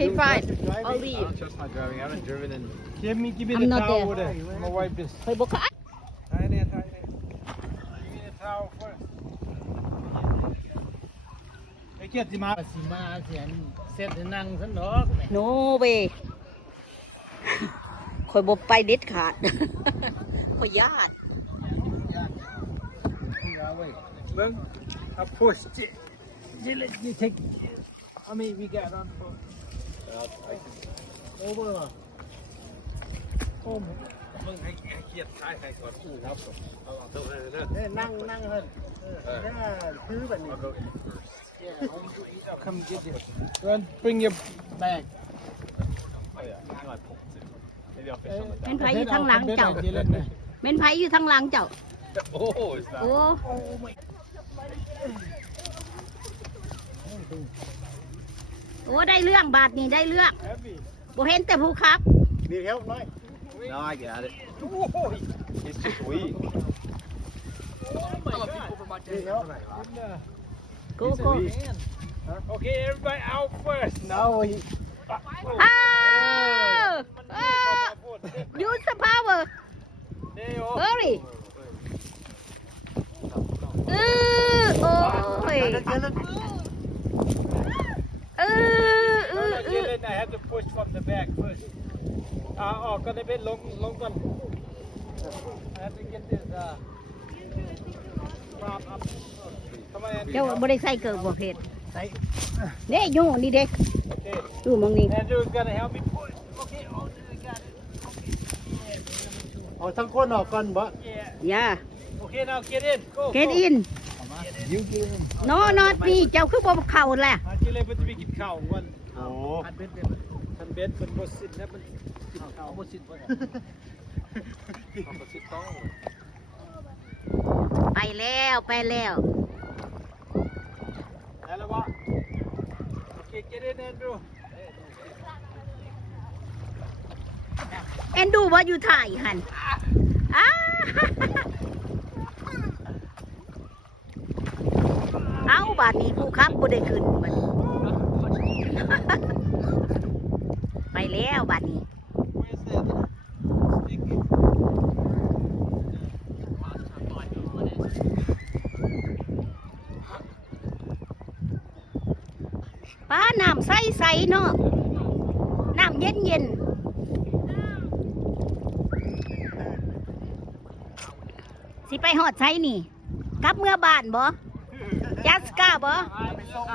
Okay, fine. I'll I leave. don't trust my driving. I haven't driven in. Give me I'm the not towel there. over there. I'm gonna wipe this. เคยบ่คะ Tie it. Give me the towel first. ไอ้เกียรติมาสิมาเสียนเสร็จนั่งซั่นดอก No way ข่อยบ่ไปเด็ดขาด ข่อยญาติ เบิ่ง I push it. You take I mean we got on over โอ้มึงให้เกียรติท้ายให้ก่อนครับเอาเด้อนั่งเพิ่นคือบัดนี้ I'll come get you. Run, bring your bag. Oh yeah, I might pull too. Maybe I'll fish on the แม่น dock. ไผอยู่ทางหลังเจ้าแม่นไผอยู่ทางหลังเจ้า Oh, is that? โอ้โอ้ได้เรื่องบาทนี่ได้เรื่องบ่เห็นแต่ผู้ครับ Need help, Mike? No, I got it. Oh, It's just weak. need help? โกโก้ Okay, everybody out first. No, he. อ้าวuse the power There you go. hurry โอ้ย I have to push from the back first. ออกก็ได้เป็นลงก่อน I have to get this prop up. ทำไมอันนี้ เจ้าบ่ได้ใส่เกิบบ่เผ็ด ใส่ เด้อยู่นี่เด็ก Okay. ดูมองนี่ Andrew's gonna help me push. Okay, Andrew got it. Okay. เอาทั้งคนออกก่อนบ่ Yeah. อย่า Okay, now get in. Go. get go. in You get in. no not me เจ้าคือบ่เข้าแหละ กินเลยเพิ่นจะไปกินข้าวก่อนโอ้อันเบ็ดคันเบ็ดเพิ่นบ่สิทธิ์นะเพิ่นกินข้าวบ่สิทธิ์บ่ได้เขาบ่สิทธิ์ต้อง ไปแล้วไปแล้ว ได้แล้วบ่ Okay, get in, Andrew. เอ็นดูว่าอยู่ถ่ายหันอ้าเอาบาดนี้ผู้ครับบ่ได้ขึ้นบัดนี้ ไปแล้วบาดนี้ Where's that sticky? ป้าน้ำใสๆเนาะน้ำเย็นๆสิไปหอดไสนี่กลับเมื่อบ้านบ่จัสก้าบ่ ไปส่ง